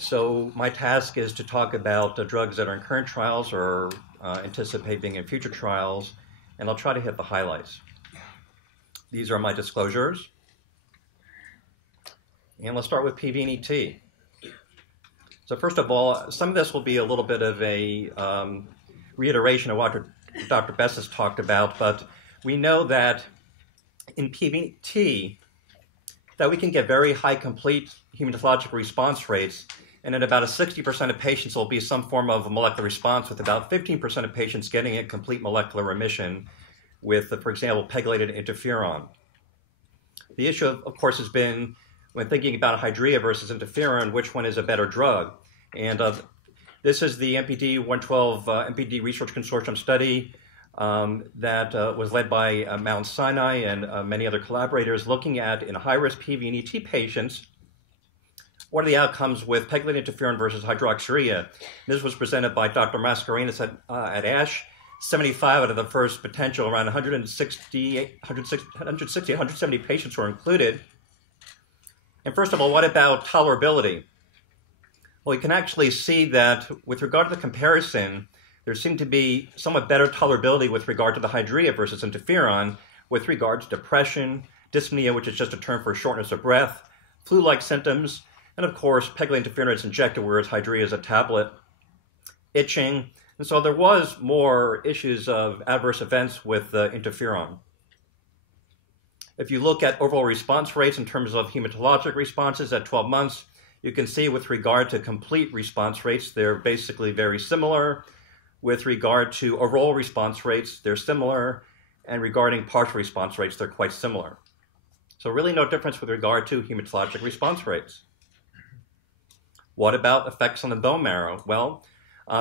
So my task is to talk about the drugs that are in current trials or anticipate being in future trials, and I'll try to hit the highlights. These are my disclosures. And let's start with PV and ET. So first of all, some of this will be a little bit of a reiteration of what Dr. Bess has talked about, but we know that in PV that we can get very high complete hematologic response rates, and in about 60% of patients will be some form of molecular response, with about 15% of patients getting a complete molecular remission with, for example, pegylated interferon. The issue, of course, has been when thinking about Hydrea versus interferon, which one is a better drug? And this is the MPD-112 MPD Research Consortium study that was led by Mount Sinai and many other collaborators, looking at, in high-risk PV and ET patients, what are the outcomes with pegylated interferon versus hydroxyurea. This was presented by Dr. Mascarenhas at ASH. 75 out of the first potential, around 170 patients were included. And first of all, what about tolerability? Well, you can actually see that with regard to the comparison, there seemed to be somewhat better tolerability with regard to the Hydrea versus interferon with regard to depression, dyspnea, which is just a term for shortness of breath, flu-like symptoms, and of course, pegylated interferon is injected, whereas Hydrea is a tablet, itching. And so there was more issues of adverse events with interferon. If you look at overall response rates in terms of hematologic responses at 12 months, you can see with regard to complete response rates, they're basically very similar. With regard to overall response rates, they're similar. And regarding partial response rates, they're quite similar. So really no difference with regard to hematologic response rates. What about effects on the bone marrow? Well,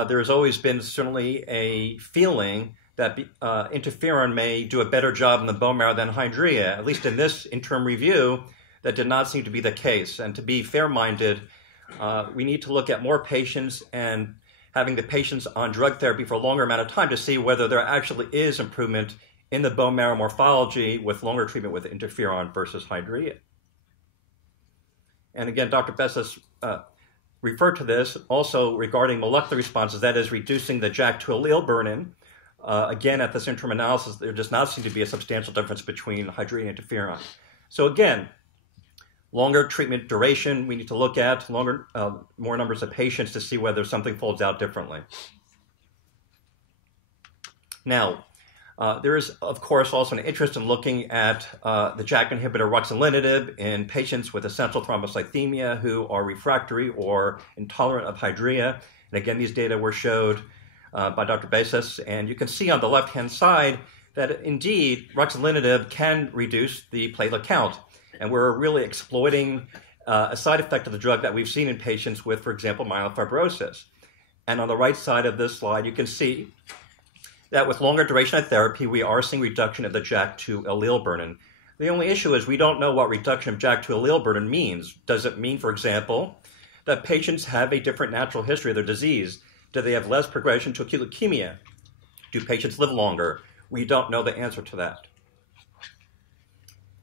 there's always been certainly a feeling that interferon may do a better job in the bone marrow than Hydrea. At least in this interim review, that did not seem to be the case. And to be fair-minded, we need to look at more patients and having the patients on drug therapy for a longer amount of time to see whether there actually is improvement in the bone marrow morphology with longer treatment with interferon versus Hydrea. And again, Dr. Bessas referred to this also regarding molecular responses, that is reducing the JAK2 allele burden. Again, at this interim analysis, there does not seem to be a substantial difference between Hydrea and interferon. So again, longer treatment duration we need to look at, more numbers of patients to see whether something folds out differently. Now, there is, of course, also an interest in looking at the JAK inhibitor Ruxolitinib in patients with essential thrombocythemia who are refractory or intolerant of Hydrea. And again, these data were showed by Dr. Bessas. And you can see on the left-hand side that indeed Ruxolitinib can reduce the platelet count. And we're really exploiting a side effect of the drug that we've seen in patients with, for example, myelofibrosis. And on the right side of this slide, you can see that with longer duration of therapy, we are seeing reduction of the JAK2 allele burden. The only issue is we don't know what reduction of JAK2 allele burden means. Does it mean, for example, that patients have a different natural history of their disease? Do they have less progression to acute leukemia? Do patients live longer? We don't know the answer to that.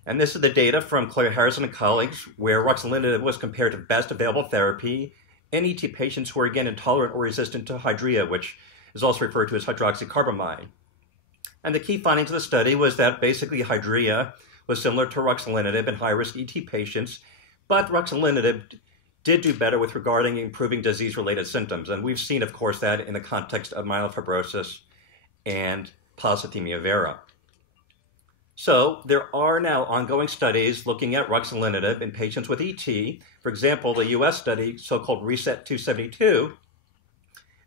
And this is the data from Claire Harrison and colleagues where Ruxolitinib was compared to best available therapy in ET patients who are, again, intolerant or resistant to Hydrea, which is also referred to as hydroxycarbamide. And the key findings of the study was that basically Hydrea was similar to Ruxolitinib in high-risk ET patients, but Ruxolitinib did do better with regarding improving disease-related symptoms. And we've seen, of course, that in the context of myelofibrosis and Polycythemia Vera. So there are now ongoing studies looking at Ruxolitinib in patients with ET. For example, the US study, so-called RESET 272,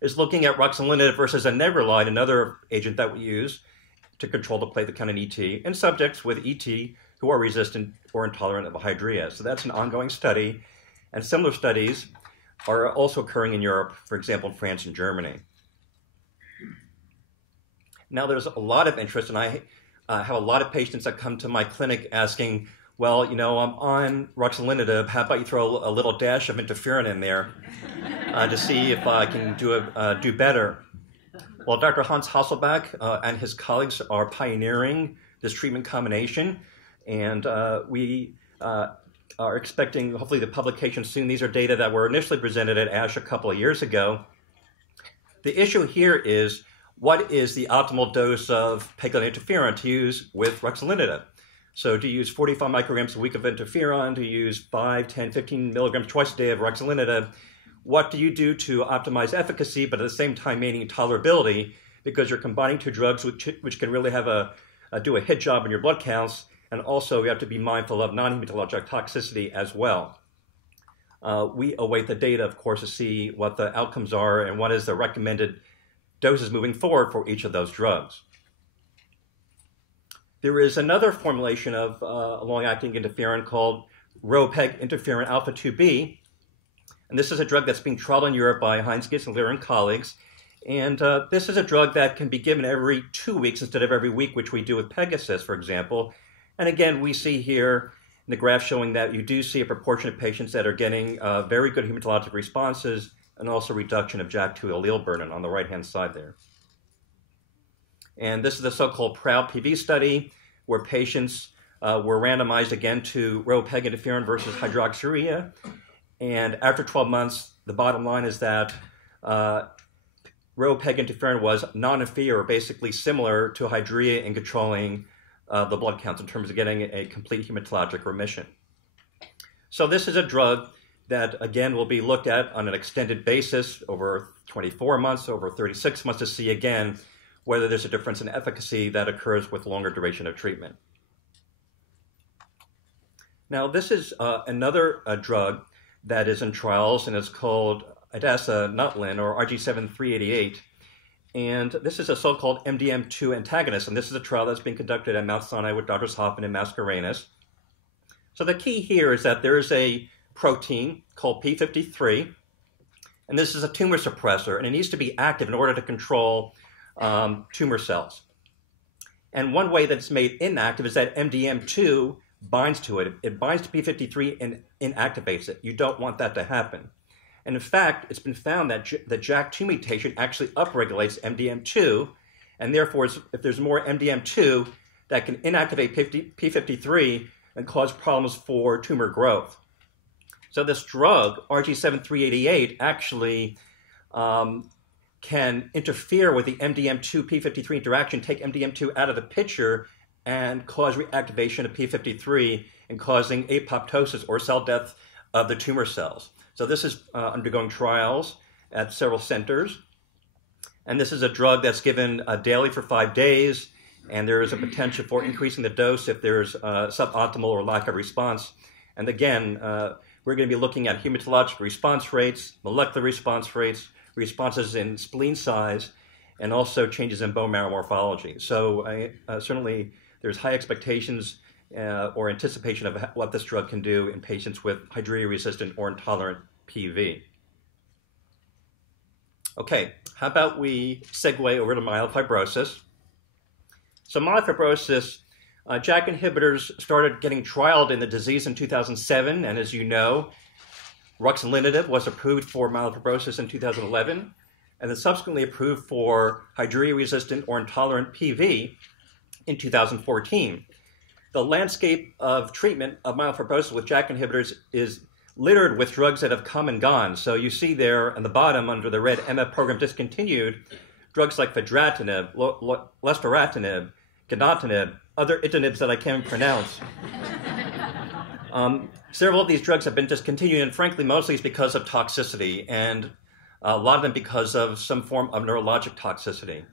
is looking at Ruxolitinib versus Anagrelide, another agent that we use to control the platelet count in ET, in subjects with ET who are resistant or intolerant of Hydrea. So that's an ongoing study, and similar studies are also occurring in Europe, for example, in France and Germany. Now there's a lot of interest, and I have a lot of patients that come to my clinic asking, well, you know, I'm on Ruxolitinib, how about you throw a little dash of interferon in there to see if I can do better. Well, Dr. Hans Hasselbach and his colleagues are pioneering this treatment combination, and we are expecting, hopefully, the publication soon. These are data that were initially presented at ASH a couple of years ago. The issue here is, what is the optimal dose of pegylated interferon to use with ruxolitinib? So do you use 45 micrograms a week of interferon? Do you use 5, 10, 15 milligrams twice a day of ruxolitinib? What do you do to optimize efficacy, but at the same time maintaining tolerability? Because you're combining two drugs which can really have do a hit job in your blood counts, and also you have to be mindful of non-hematologic toxicity as well. We await the data, of course, to see what the outcomes are and what is the recommended doses moving forward for each of those drugs. There is another formulation of a long-acting interferon called Ropeginterferon alpha 2b, and this is a drug that's being trialed in Europe by Heinz Gissler and colleagues. And this is a drug that can be given every 2 weeks instead of every week, which we do with Pegasus, for example. And again, we see here in the graph showing that you do see a proportion of patients that are getting very good hematologic responses and also reduction of JAK2 allele burden on the right-hand side there. And this is the so-called PROUD-PV study, where patients were randomized again to ropeginterferon versus hydroxyurea. And after 12 months, the bottom line is that ropeginterferon was non-inferior, basically similar to hydrea in controlling the blood counts in terms of getting a complete hematologic remission. So this is a drug that, again, will be looked at on an extended basis over 24 months, over 36 months to see, again, whether there's a difference in efficacy that occurs with longer duration of treatment. Now, this is another drug that is in trials, and it's called Idasanutlin, or RG7388. And this is a so-called MDM2 antagonist, and this is a trial that's being conducted at Mount Sinai with Drs. Hoffman and Mascarenhas. So the key here is that there is a protein called P53, and this is a tumor suppressor, and it needs to be active in order to control tumor cells. And one way that it's made inactive is that MDM2 binds to it. It binds to P53 and inactivates it. You don't want that to happen. And in fact, it's been found that the JAK2 mutation actually upregulates MDM2, and therefore, if there's more MDM2, that can inactivate P53 and cause problems for tumor growth. So this drug, RG7388, actually can interfere with the MDM2 P53 interaction, take MDM2 out of the picture, and cause reactivation of P53 and causing apoptosis or cell death of the tumor cells. So this is undergoing trials at several centers. And this is a drug that's given daily for 5 days, and there is a potential for increasing the dose if there's suboptimal or lack of response. And again, we're going to be looking at hematologic response rates, molecular response rates, responses in spleen size, and also changes in bone marrow morphology. So certainly there's high expectations or anticipation of what this drug can do in patients with hydroxyurea-resistant or intolerant PV. Okay, how about we segue over to myelofibrosis? So myelofibrosis, JAK inhibitors started getting trialed in the disease in 2007, and as you know, Ruxolitinib was approved for myelofibrosis in 2011, and then subsequently approved for hydroxyurea-resistant or intolerant PV in 2014. The landscape of treatment of myelofibrosis with JAK inhibitors is littered with drugs that have come and gone. So you see there on the bottom under the red MF program discontinued, drugs like fedratinib, lestaratinib, ganatinib, other itinibs that I can't pronounce. Several of these drugs have been discontinued, and frankly, mostly it's because of toxicity, and a lot of them because of some form of neurologic toxicity.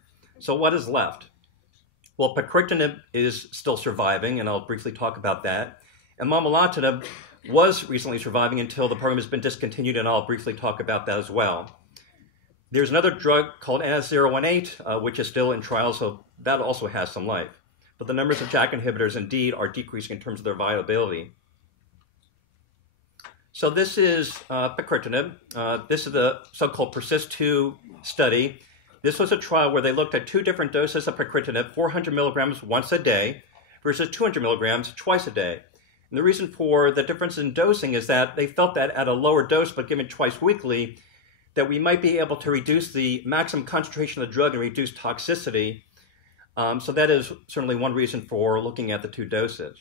So what is left? Well, pacritinib is still surviving, and I'll briefly talk about that. And momelotinib was recently surviving until the program has been discontinued, and I'll briefly talk about that as well. There's another drug called NS018, which is still in trial, so that also has some life. But the numbers of JAK inhibitors indeed are decreasing in terms of their viability. So this is pacritinib. This is the so-called PERSIST-2 study. This was a trial where they looked at 2 different doses of pacritinib, 400 milligrams once a day versus 200 milligrams twice a day. And the reason for the difference in dosing is that they felt that at a lower dose, but given twice weekly, that we might be able to reduce the maximum concentration of the drug and reduce toxicity. So that is certainly one reason for looking at the 2 doses.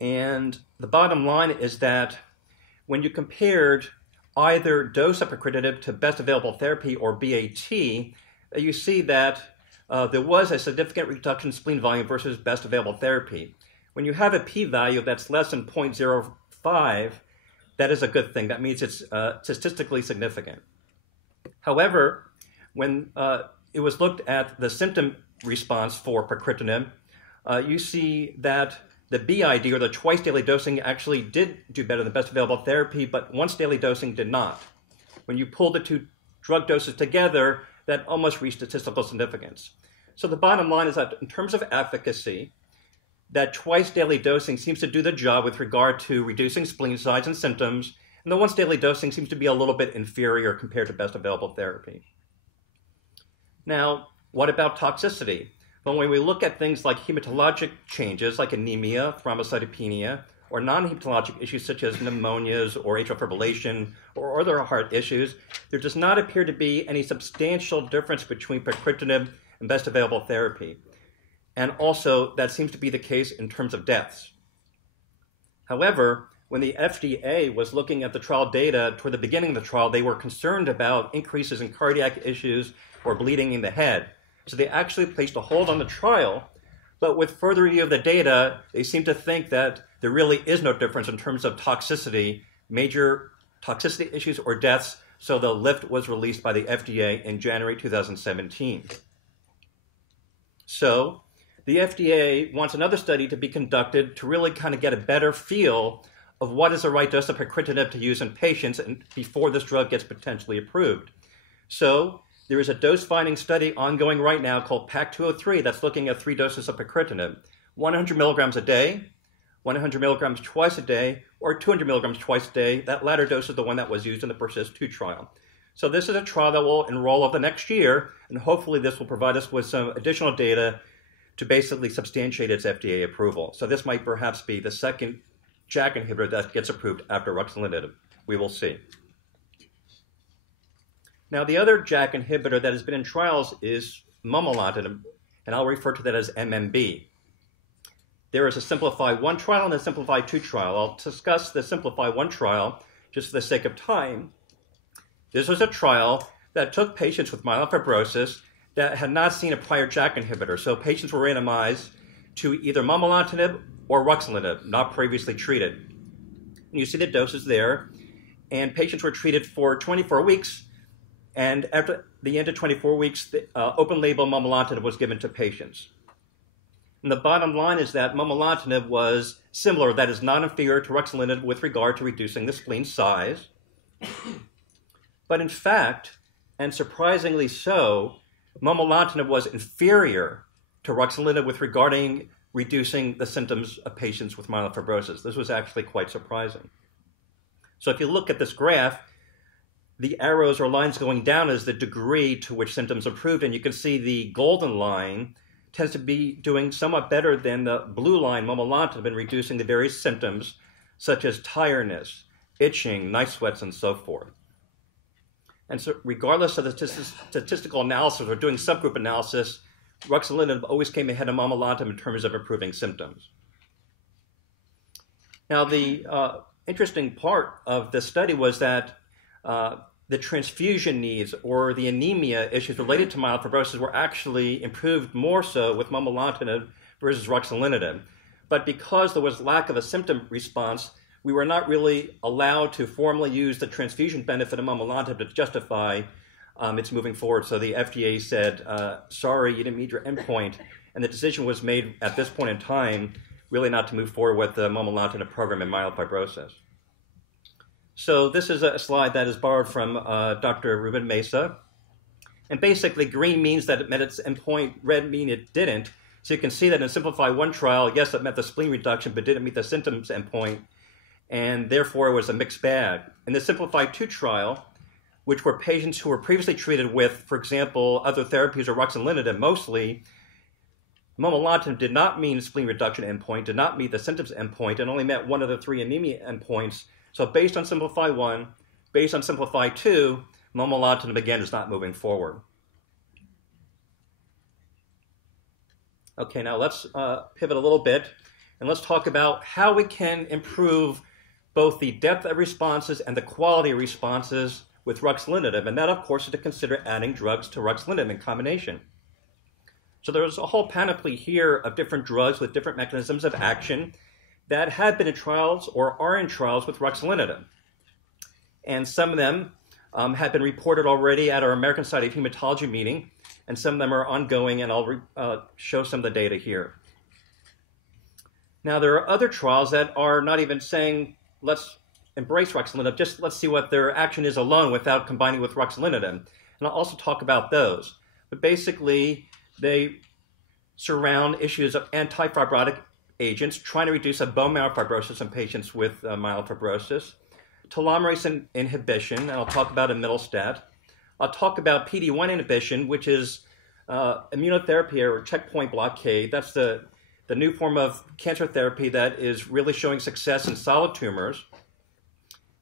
And the bottom line is that when you compared either dose of pacritinib to best available therapy or BAT, you see that there was a significant reduction in spleen volume versus best available therapy. When you have a p-value that's less than 0.05, that is a good thing. That means it's statistically significant. However, when it was looked at the symptom response for pacritinib, you see that the BID, or the twice daily dosing, actually did do better than best available therapy, but once daily dosing did not. When you pull the two drug doses together, that almost reached statistical significance. So the bottom line is that in terms of efficacy, that twice daily dosing seems to do the job with regard to reducing spleen size and symptoms, and the once daily dosing seems to be a little bit inferior compared to best available therapy. Now, what about toxicity? Well, when we look at things like hematologic changes like anemia, thrombocythemia, or non-hematologic issues such as pneumonias or atrial fibrillation or other heart issues, there does not appear to be any substantial difference between pacritinib and best available therapy. And also, that seems to be the case in terms of deaths. However, when the FDA was looking at the trial data toward the beginning of the trial, they were concerned about increases in cardiac issues or bleeding in the head. So they actually placed a hold on the trial, but with further review of the data, they seem to think that there really is no difference in terms of toxicity, major toxicity issues or deaths, so the lift was released by the FDA in January 2017. So the FDA wants another study to be conducted to really kind of get a better feel of what is the right dose of pacritinib to use in patients and before this drug gets potentially approved. So there is a dose-finding study ongoing right now called PAC-203 that's looking at 3 doses of pacritinib, 100 milligrams a day, 100 milligrams twice a day, or 200 milligrams twice a day. That latter dose is the one that was used in the PERSIST-2 trial. So this is a trial that will enroll over the next year, and hopefully this will provide us with some additional data to basically substantiate its FDA approval. So this might perhaps be the second JAK inhibitor that gets approved after ruxolitinib. We will see. Now, the other JAK inhibitor that has been in trials is Momelotinib, and I'll refer to that as MMB. There is a Simplify-1 trial and a Simplify-2 trial. I'll discuss the Simplify-1 trial just for the sake of time. This was a trial that took patients with myelofibrosis that had not seen a prior JAK inhibitor. So patients were randomized to either Momelotinib or Ruxolitinib, not previously treated. And you see the doses there. And patients were treated for 24 weeks. And after the end of 24 weeks, the open-label Momelotinib was given to patients. And the bottom line is that Momelotinib was similar, that is not inferior to Ruxolitinib with regard to reducing the spleen size. But in fact, and surprisingly so, Momelotinib was inferior to Ruxolitinib with regarding reducing the symptoms of patients with myelofibrosis. This was actually quite surprising. So if you look at this graph, the arrows or lines going down is the degree to which symptoms improved, and you can see the golden line tends to be doing somewhat better than the blue line, Momelotinib, in reducing the various symptoms such as tiredness, itching, night sweats, and so forth. And so regardless of the statistical analysis or doing subgroup analysis, Ruxolitinib always came ahead of Momelotinib in terms of improving symptoms. Now, the interesting part of this study was that the transfusion needs or the anemia issues related to myelofibrosis were actually improved more so with Momelotinib versus Ruxolitinib. But because there was lack of a symptom response, we were not really allowed to formally use the transfusion benefit of Momelotinib to justify its moving forward. So the FDA said, sorry, you didn't meet your endpoint. And the decision was made at this point in time really not to move forward with the Momelotinib program in myelofibrosis. So this is a slide that is borrowed from Dr. Ruben Mesa. And basically, green means that it met its endpoint, red means it didn't. So you can see that in Simplify-1 trial, yes, it met the spleen reduction, but didn't meet the symptoms endpoint, and therefore it was a mixed bag. In the Simplify-2 trial, which were patients who were previously treated with, for example, other therapies or ruxolitinib mostly, Momelotinib did not meet the spleen reduction endpoint, did not meet the symptoms endpoint, and only met one of the 3 anemia endpoints. So based on Simplify-1, based on Simplify-2, Momelotinib again is not moving forward. Okay, now let's pivot a little bit And let's talk about how we can improve both the depth of responses and the quality of responses with ruxolitinib. And that, of course, is to consider adding drugs to ruxolitinib in combination. So there's a whole panoply here of different drugs with different mechanisms of action that have been in trials or are in trials with ruxolitinib. And some of them have been reported already at our American Society of Hematology meeting, and some of them are ongoing, and I'll show some of the data here. Now, there are other trials that are not even saying, let's embrace ruxolitinib, just let's see what their action is alone without combining with ruxolitinib. And I'll also talk about those. But basically, they surround issues of anti-fibrotic agents, trying to reduce a bone marrow fibrosis in patients with myelofibrosis, telomerase inhibition, and I'll talk about imetelstat. I'll talk about PD-1 inhibition, which is immunotherapy or checkpoint blockade. That's the new form of cancer therapy that is really showing success in solid tumors.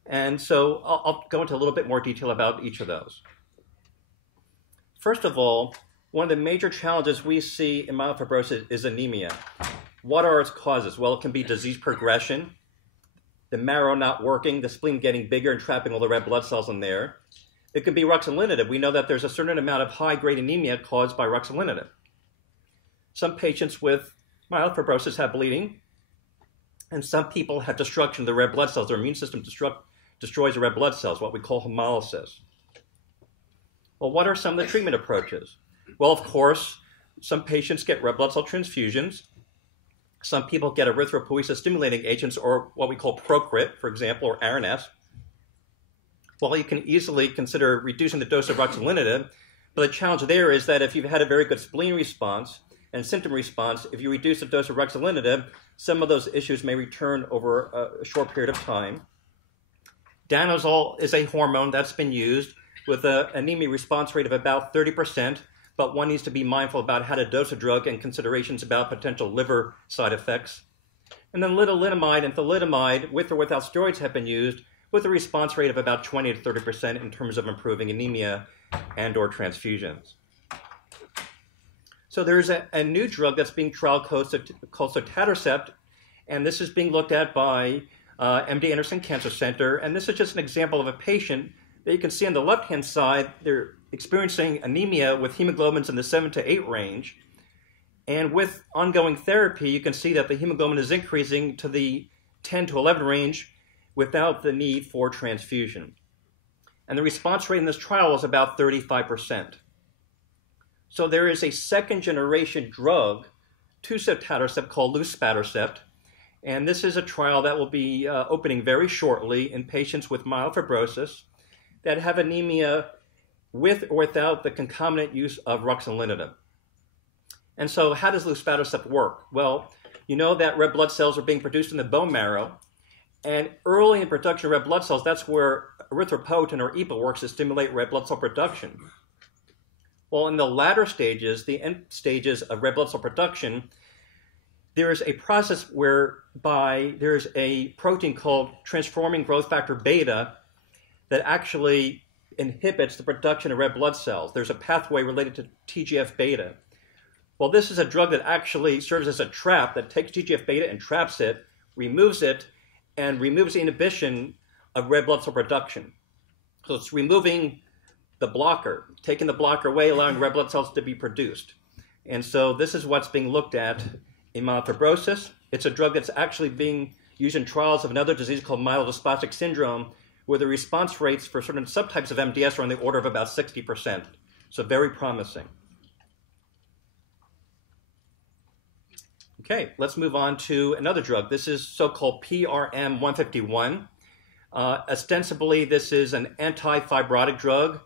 And so I'll go into a little bit more detail about each of those. First of all, one of the major challenges we see in myelofibrosis is anemia. What are its causes? Well, it can be disease progression, the marrow not working, the spleen getting bigger and trapping all the red blood cells in there. It could be ruxolitinib. We know that there's a certain amount of high-grade anemia caused by ruxolitinib. Some patients with myelofibrosis have bleeding, and some people have destruction of the red blood cells. Their immune system destroys the red blood cells, what we call hemolysis. Well, what are some of the treatment approaches? Well, of course, some patients get red blood cell transfusions. Some people get erythropoiesis-stimulating agents, or what we call Procrit, for example, or Aranesp. Well, you can easily consider reducing the dose of ruxolitinib, but the challenge there is that if you've had a very good spleen response and symptom response, if you reduce the dose of ruxolitinib, some of those issues may return over a short period of time. Danazol is a hormone that's been used with an anemia response rate of about 30%, but one needs to be mindful about how to dose a drug and considerations about potential liver side effects. And then lenalidomide and thalidomide, with or without steroids, have been used with a response rate of about 20 to 30% in terms of improving anemia and or transfusions. So there's a new drug that's being trialed called Sotatercept, and this is being looked at by MD Anderson Cancer Center, and this is just an example of a patient that you can see on the left-hand side. They're experiencing anemia with hemoglobins in the 7 to 8 range, and with ongoing therapy, you can see that the hemoglobin is increasing to the 10 to 11 range without the need for transfusion. And the response rate in this trial is about 35%. So there is a second-generation drug to Sotatercept called Luspatercept, and this is a trial that will be opening very shortly in patients with myelofibrosis that have anemia with or without the concomitant use of ruxolitinib. And so how does Luspatercept work? Well, you know that red blood cells are being produced in the bone marrow, and early in production of red blood cells, that's where erythropoietin or EPO works to stimulate red blood cell production. Well, in the latter stages, the end stages of red blood cell production, there is a process whereby there's a protein called transforming growth factor beta that actually inhibits the production of red blood cells. There's a pathway related to TGF-beta. Well, this is a drug that actually serves as a trap that takes TGF-beta and traps it, removes it, and removes the inhibition of red blood cell production. So it's removing the blocker, taking the blocker away, allowing red blood cells to be produced. And so this is what's being looked at in myelofibrosis. It's a drug that's actually being used in trials of another disease called myelodysplastic syndrome, where the response rates for certain subtypes of MDS are on the order of about 60%. So very promising. Okay, let's move on to another drug. This is so-called PRM-151. Ostensibly, this is an anti-fibrotic drug.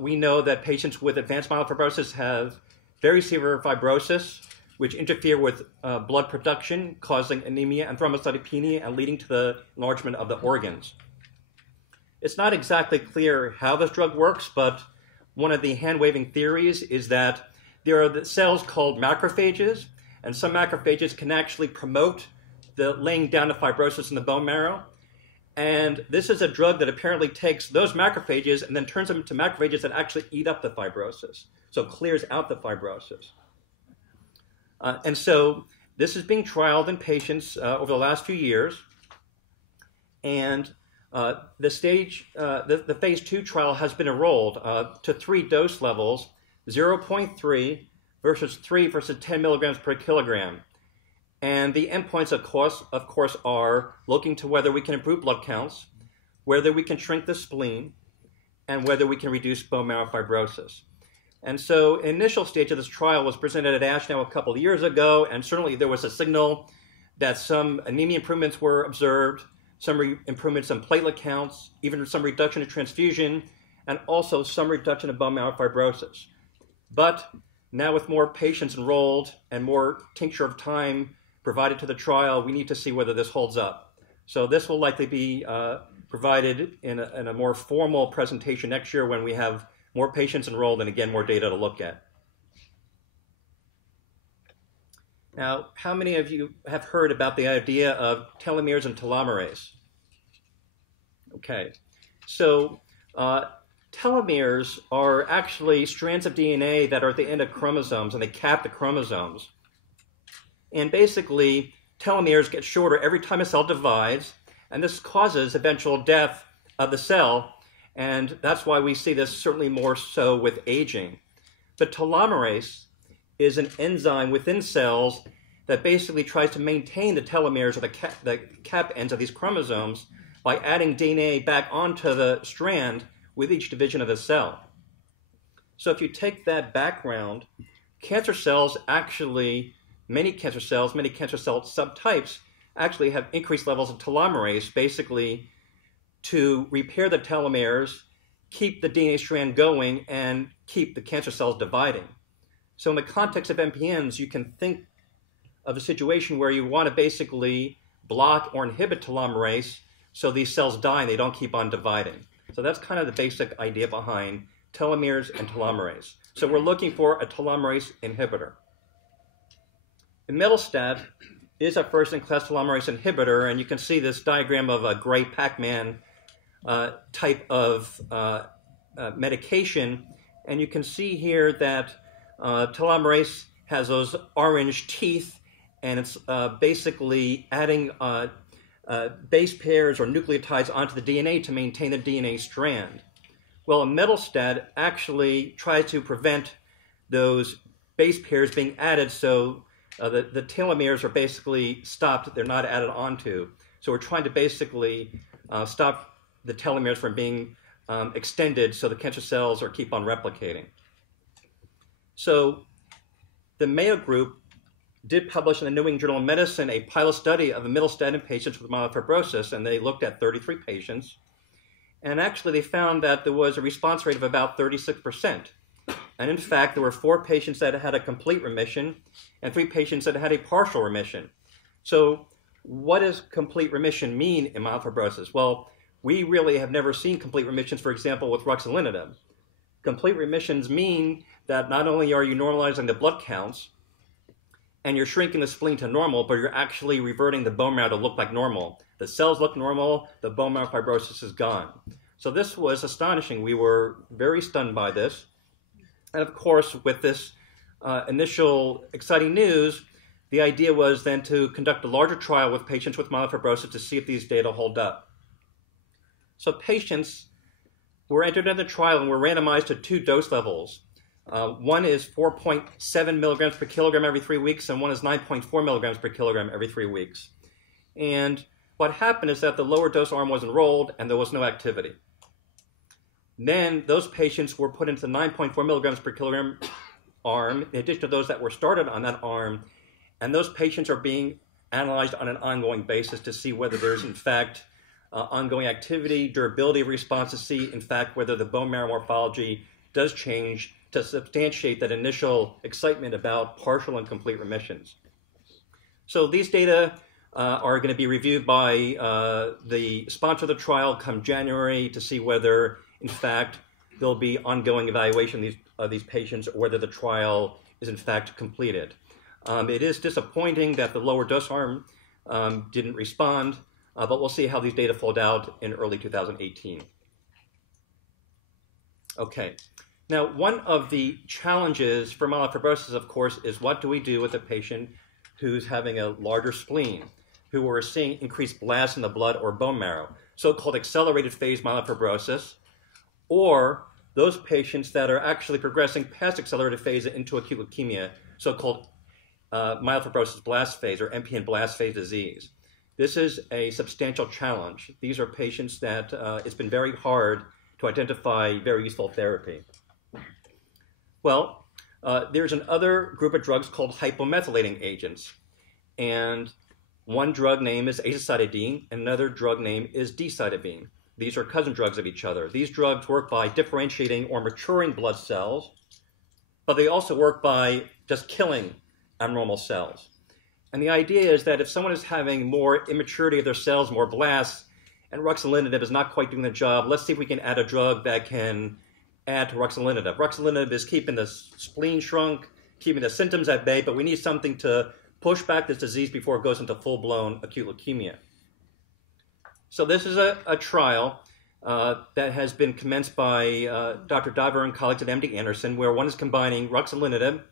We know that patients with advanced myelofibrosis have very severe fibrosis, which interfere with blood production, causing anemia and thrombocythemia and leading to the enlargement of the organs. It's not exactly clear how this drug works, but one of the hand-waving theories is that there are the cells called macrophages, and some macrophages can actually promote the laying down of fibrosis in the bone marrow. And this is a drug that apparently takes those macrophages and then turns them into macrophages that actually eat up the fibrosis, so clears out the fibrosis. And so this is being trialed in patients over the last few years. And the phase 2 trial has been enrolled to 3 dose levels, 0.3 versus 3 versus 10 milligrams per kilogram. And the endpoints, of course, are looking to whether we can improve blood counts, whether we can shrink the spleen, and whether we can reduce bone marrow fibrosis. And so initial stage of this trial was presented at ASH now a couple of years ago, and certainly there was a signal that some anemia improvements were observed, some improvements in platelet counts, even some reduction in transfusion, and also some reduction in bone marrow fibrosis. But now with more patients enrolled and more tincture of time provided to the trial, we need to see whether this holds up. So this will likely be provided in a more formal presentation next year when we have more patients enrolled and, again, more data to look at. Now, how many of you have heard about the idea of telomeres and telomerase? Okay, so telomeres are actually strands of DNA that are at the end of chromosomes, and they cap the chromosomes. And basically, telomeres get shorter every time a cell divides, and this causes eventual death of the cell, and that's why we see this certainly more so with aging. But telomerase is an enzyme within cells that basically tries to maintain the telomeres, or the cap ends of these chromosomes, by adding DNA back onto the strand with each division of the cell. So if you take that background, cancer cells actually, many cancer cell subtypes actually have increased levels of telomerase, basically to repair the telomeres, keep the DNA strand going, and keep the cancer cells dividing. So in the context of MPNs, you can think of a situation where you want to basically block or inhibit telomerase so these cells die and they don't keep on dividing. So that's kind of the basic idea behind telomeres and telomerase. So we're looking for a telomerase inhibitor. Imetelstat is a first-in-class telomerase inhibitor, and you can see this diagram of a gray Pac-Man type of medication, and you can see here that telomerase has those orange teeth, and it's basically adding base pairs or nucleotides onto the DNA to maintain the DNA strand. Well, imetelstat actually tries to prevent those base pairs being added, so the telomeres are basically stopped, they're not added onto. So we're trying to basically stop the telomeres from being extended so the cancer cells keep on replicating. So the Mayo group did publish in the New England Journal of Medicine a pilot study of imetelstat in patients with myelofibrosis, and they looked at 33 patients. And actually they found that there was a response rate of about 36%. And in fact, there were 4 patients that had a complete remission and 3 patients that had a partial remission. So what does complete remission mean in myelofibrosis? Well, we really have never seen complete remissions, for example, with Ruxolitinib. Complete remissions mean that not only are you normalizing the blood counts and you're shrinking the spleen to normal, but you're actually reverting the bone marrow to look like normal. The cells look normal, the bone marrow fibrosis is gone. So this was astonishing. We were very stunned by this. And of course, with this initial exciting news, the idea was then to conduct a larger trial with patients with myelofibrosis to see if these data hold up. So patients were entered in the trial and were randomized to 2 dose levels. One is 4.7 milligrams per kilogram every 3 weeks, and one is 9.4 milligrams per kilogram every 3 weeks. And what happened is that the lower dose arm was enrolled and there was no activity. Then those patients were put into the 9.4 milligrams per kilogram arm, in addition to those that were started on that arm, and those patients are being analyzed on an ongoing basis to see whether there's, in fact, ongoing activity, durability of response, to see, in fact, whether the bone marrow morphology does change to substantiate that initial excitement about partial and complete remissions. So these data are going to be reviewed by the sponsor of the trial come January to see whether, in fact, there'll be ongoing evaluation of these patients or whether the trial is, in fact, completed. It is disappointing that the lower dose arm didn't respond, but we'll see how these data fold out in early 2018. Okay. Now, one of the challenges for myelofibrosis, of course, is what do we do with a patient who's having a larger spleen, who are seeing increased blasts in the blood or bone marrow, so-called accelerated phase myelofibrosis, or those patients that are actually progressing past accelerated phase into acute leukemia, so-called myelofibrosis blast phase or MPN blast phase disease. This is a substantial challenge. These are patients that it's been very hard to identify very useful therapy. Well, there's another group of drugs called hypomethylating agents. And one drug name is azacitidine, and another drug name is decitabine. These are cousin drugs of each other. These drugs work by differentiating or maturing blood cells, but they also work by just killing abnormal cells. And the idea is that if someone is having more immaturity of their cells, more blasts, and ruxolitinib is not quite doing the job, let's see if we can add a drug that can add to ruxolitinib. Ruxolitinib is keeping the spleen shrunk, keeping the symptoms at bay, but we need something to push back this disease before it goes into full-blown acute leukemia. So this is a trial that has been commenced by Dr. Diver and colleagues at MD Anderson, where one is combining ruxolitinib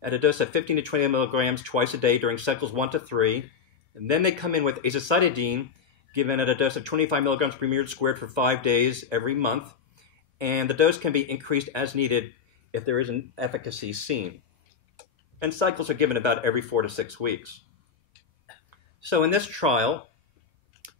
at a dose of 15 to 20 milligrams twice a day during cycles 1 to 3. And then they come in with azacitidine, given at a dose of 25 milligrams per meter squared for 5 days every month. And the dose can be increased as needed if there is an efficacy seen. And cycles are given about every 4 to 6 weeks. So in this trial,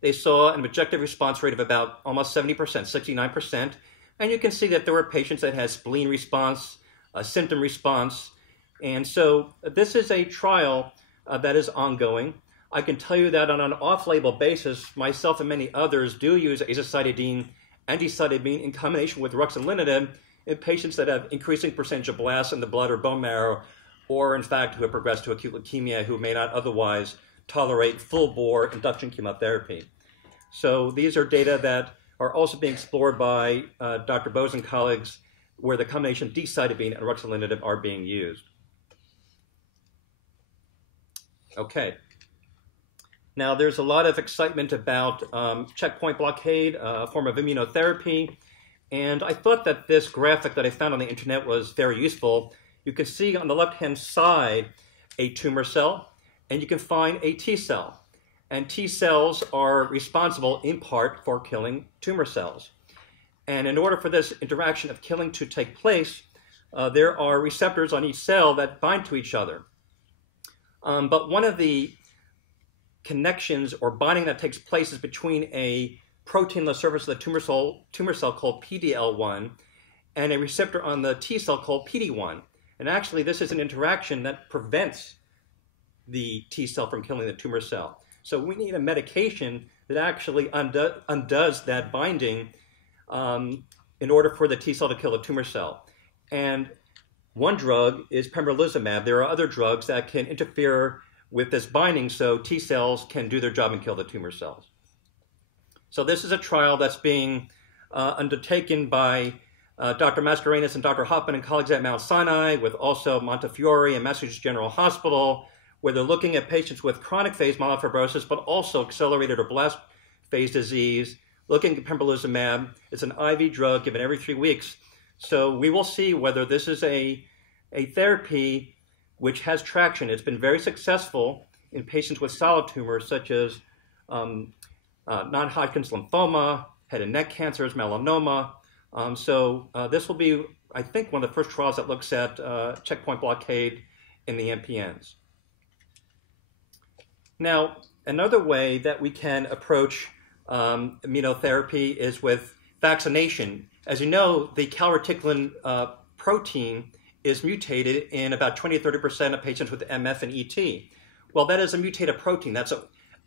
they saw an objective response rate of about almost 70%, 69%. And you can see that there were patients that had spleen response, symptom response. And so this is a trial that is ongoing. I can tell you that on an off-label basis, myself and many others do use azacitidine and decitabine in combination with ruxolitinib in patients that have increasing percentage of blasts in the blood or bone marrow, or in fact who have progressed to acute leukemia who may not otherwise tolerate full-bore induction chemotherapy. So these are data that are also being explored by Dr. Bose and colleagues, where the combination of decitabine and ruxolitinib are being used. Okay. Now, there's a lot of excitement about checkpoint blockade, a form of immunotherapy, and I thought that this graphic that I found on the internet was very useful. You can see on the left-hand side a tumor cell, and you can find a T cell. And T cells are responsible in part for killing tumor cells. And in order for this interaction of killing to take place, there are receptors on each cell that bind to each other. But one of the connections or binding that takes place is between a protein on the surface of the tumor cell called PD-L1 and a receptor on the T cell called PD-1. And actually, this is an interaction that prevents the T cell from killing the tumor cell. So we need a medication that actually undoes that binding in order for the T cell to kill the tumor cell. And one drug is pembrolizumab. There are other drugs that can interfere with this binding so T cells can do their job and kill the tumor cells. So this is a trial that's being undertaken by Dr. Mascarenhas and Dr. Hoffman and colleagues at Mount Sinai, with also Montefiore and Massachusetts General Hospital, where they're looking at patients with chronic phase myelofibrosis, but also accelerated or blast phase disease, looking at pembrolizumab. It's an IV drug given every 3 weeks. So we will see whether this is a therapy which has traction. It's been very successful in patients with solid tumors such as non-Hodgkin's lymphoma, head and neck cancers, melanoma. This will be, I think, one of the first trials that looks at checkpoint blockade in the MPNs. Now, another way that we can approach immunotherapy is with vaccination. As you know, the calreticulin protein is mutated in about 20 to 30% of patients with MF and ET. Well, that is a mutated protein. That's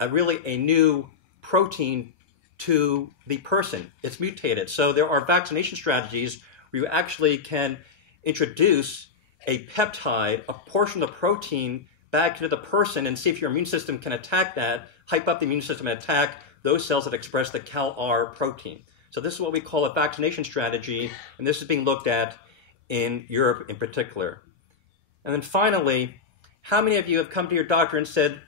really a new protein to the person. It's mutated. So there are vaccination strategies where you actually can introduce a peptide, a portion of the protein, back into the person and see if your immune system can attack that, hype up the immune system and attack those cells that express the CALR protein. So this is what we call a vaccination strategy, and this is being looked at in Europe in particular. And then finally, how many of you have come to your doctor and said,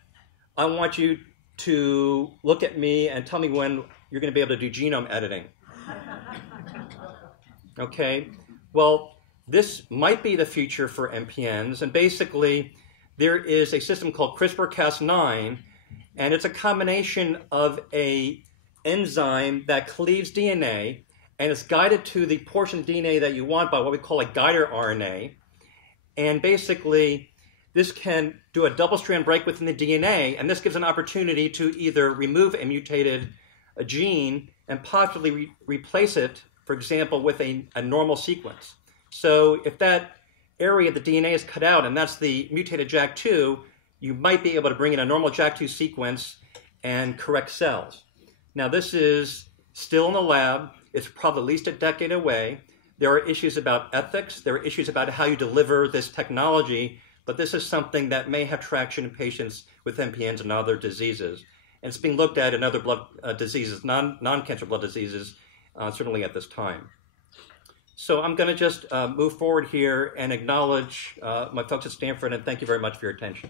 I want you to look at me and tell me when you're going to be able to do genome editing? Okay, well, this might be the future for MPNs, and basically there is a system called CRISPR-Cas9, and it's a combination of an enzyme that cleaves DNA, and it's guided to the portion of DNA that you want by what we call a guider RNA. And basically, this can do a double-strand break within the DNA, and this gives an opportunity to either remove a mutated gene and possibly replace it, for example, with a normal sequence. So if that area of the DNA is cut out, and that's the mutated JAK2, you might be able to bring in a normal JAK2 sequence and correct cells. Now, this is still in the lab. It's probably at least a decade away. There are issues about ethics. There are issues about how you deliver this technology, but this is something that may have traction in patients with MPNs and other diseases. And it's being looked at in other blood diseases, non-cancer blood diseases, certainly at this time. So I'm going to just move forward here and acknowledge my folks at Stanford, and thank you very much for your attention.